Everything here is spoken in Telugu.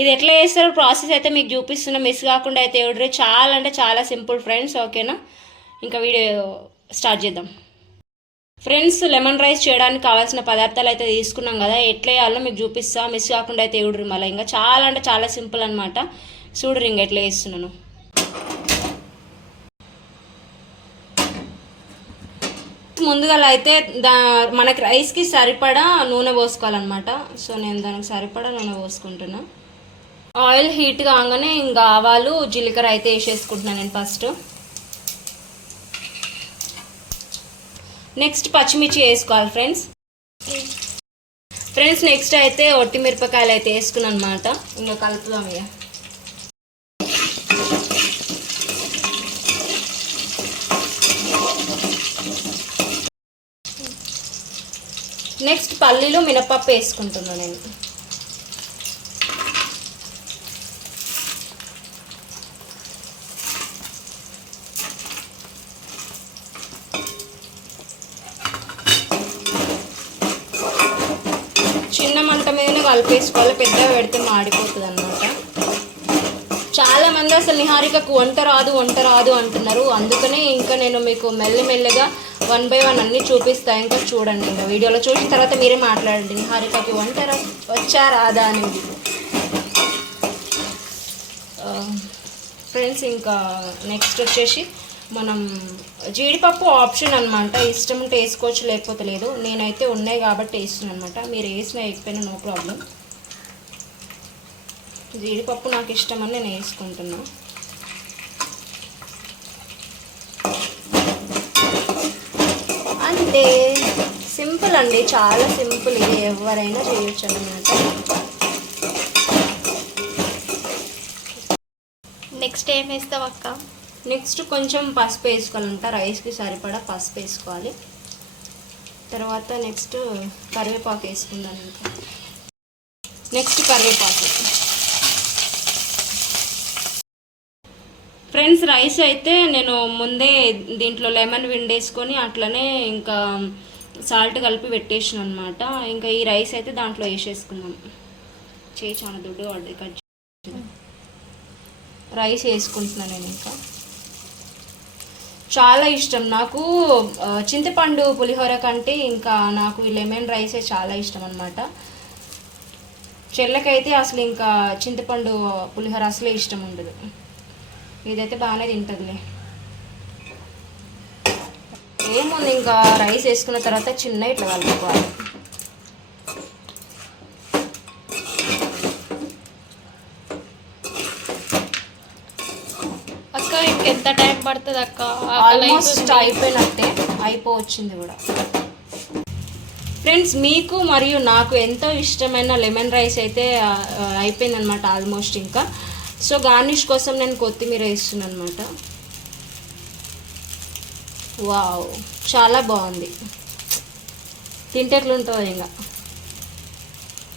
ఇది ఎట్లా చేస్తారో? ప్రాసెస్ అయితే మీకు చూపిస్తున్నా మిస్ కాకుండా అయితే ఎవడ్రే చాలా అంటే చాలా సింపుల్ ఫ్రెండ్స్ ఓకేనా ఇంకా వీడియో స్టార్ట్ చేద్దాం. ఫ్రెండ్స్ లెమన్ రైస్ చేయడానికి కావాల్సిన పదార్థాలు అయితే తీసుకున్నాం కదా ఎట్లా వేయాలో మీకు చూపిస్తా. మిస్ కాకుండా అయితే చూడరు మళ్ళీ. ఇంకా చాలా అంటే చాలా సింపుల్ అనమాట చూడరు ఇంకా ఎట్లా వేస్తున్నాను ముందుగా అయితే దా మనకి రైస్కి సరిపడా నూనె పోసుకోవాలన్నమాట. సో నేను దానికి సరిపడా నూనె పోసుకుంటున్నాను ఆయిల్ హీట్ కాగానే ఇంకా ఆవాలు జీలకర్ర అయితే వేసేసుకుంటున్నాను నేను ఫస్ట్. నెక్స్ట్ పచ్చిమిర్చి వేసుకోవాలి ఫ్రెండ్స్. ఫ్రెండ్స్ నెక్స్ట్ అయితే ఒట్టి మిరపకాయలు అయితే వేసుకున్నాను అనమాట ఇంకా కలుపుదాం ఇక. నెక్స్ట్ పల్లీలు మినపప్పు వేసుకుంటున్నాను నేను చిన్న మంట మీదనే కలిపేసుకోవాలి పెద్దగా పెడితే మాడిపోతుంది అనమాట చాలా మంది అసలు నిహారికకు వంట రాదు వంట రాదు అంటున్నారు. అందుకనే ఇంకా నేను మీకు మెల్లమెల్లగా వన్ బై వన్ అన్ని చూపిస్తా. ఇంకా చూడండి ఇంకా వీడియోలో చూసిన తర్వాత మీరే మాట్లాడండి. నిహారికకి వంట రా వచ్చా రాదా అనేది. ఫ్రెండ్స్ ఇంకా నెక్స్ట్ వచ్చేసి మనం జీడిపప్పు ఆప్షన్ అనమాట ఇష్టం ఉంటే వేసుకోవచ్చు లేకపోతే లేదు. నేనైతే ఉన్నాయి కాబట్టి వేస్తున్నాను అనమాట మీరు వేసినా వేయకపోయినా నో ప్రాబ్లం. జీడిపప్పు నాకు ఇష్టం అని నేను వేసుకుంటున్నా. అంతే సింపుల్ అండి. చాలా సింపుల్. ఇది ఎవరైనా చేయొచ్చు అనమాట నెక్స్ట్ ఏం వేస్తావు అక్క? నెక్స్ట్ కొంచెం పసుపు వేసుకోవాలంట. రైస్కి సరిపడా పసుపు వేసుకోవాలి. తర్వాత నెక్స్ట్ కరివేపాకు వేసుకుందాం ఇంకా. నెక్స్ట్ కరివేపాకు. ఫ్రెండ్స్ రైస్ అయితే నేను ముందే దీంట్లో లెమన్ విండేసుకొని అట్లనే ఇంకా సాల్ట్ కలిపి పెట్టేసిన అనమాట ఇంకా ఈ రైస్ అయితే దాంట్లో వేసేసుకుందాం. చేయి చాలా దుడ్డు కట్ రైస్ వేసుకుంటున్నాను నేను ఇంకా. చాలా ఇష్టం. నాకు చింతపండు పులిహోర కంటే ఇంకా నాకు ఈ లెమన్ రైసే చాలా ఇష్టం అనమాట చెల్లకైతే అసలు ఇంకా చింతపండు పులిహోర అసలే ఇష్టం ఉండదు. ఇదైతే బాగానే తింటుందిలే. ఏముంది ఇంకా రైస్ వేసుకున్న తర్వాత చిన్న ఇట్లా కలుపుకోవాలి. అక్క ఇంకెంత టైం పడుతుంది అక్క? ఆల్మోస్ట్. అయిపోయినట్టే అయిపోవచ్చింది కూడా. ఫ్రెండ్స్ మీకు మరియు నాకు ఎంతో ఇష్టమైన లెమన్ రైస్ అయితే అయిపోయిందనమాట ఆల్మోస్ట్ ఇంకా. సో గార్నిష్ కోసం నేను కొత్తిమీర వేస్తున్నాను అనమాట వావ్ చాలా బాగుంది. తింటే ఎట్లుంటుందో ఇంకా.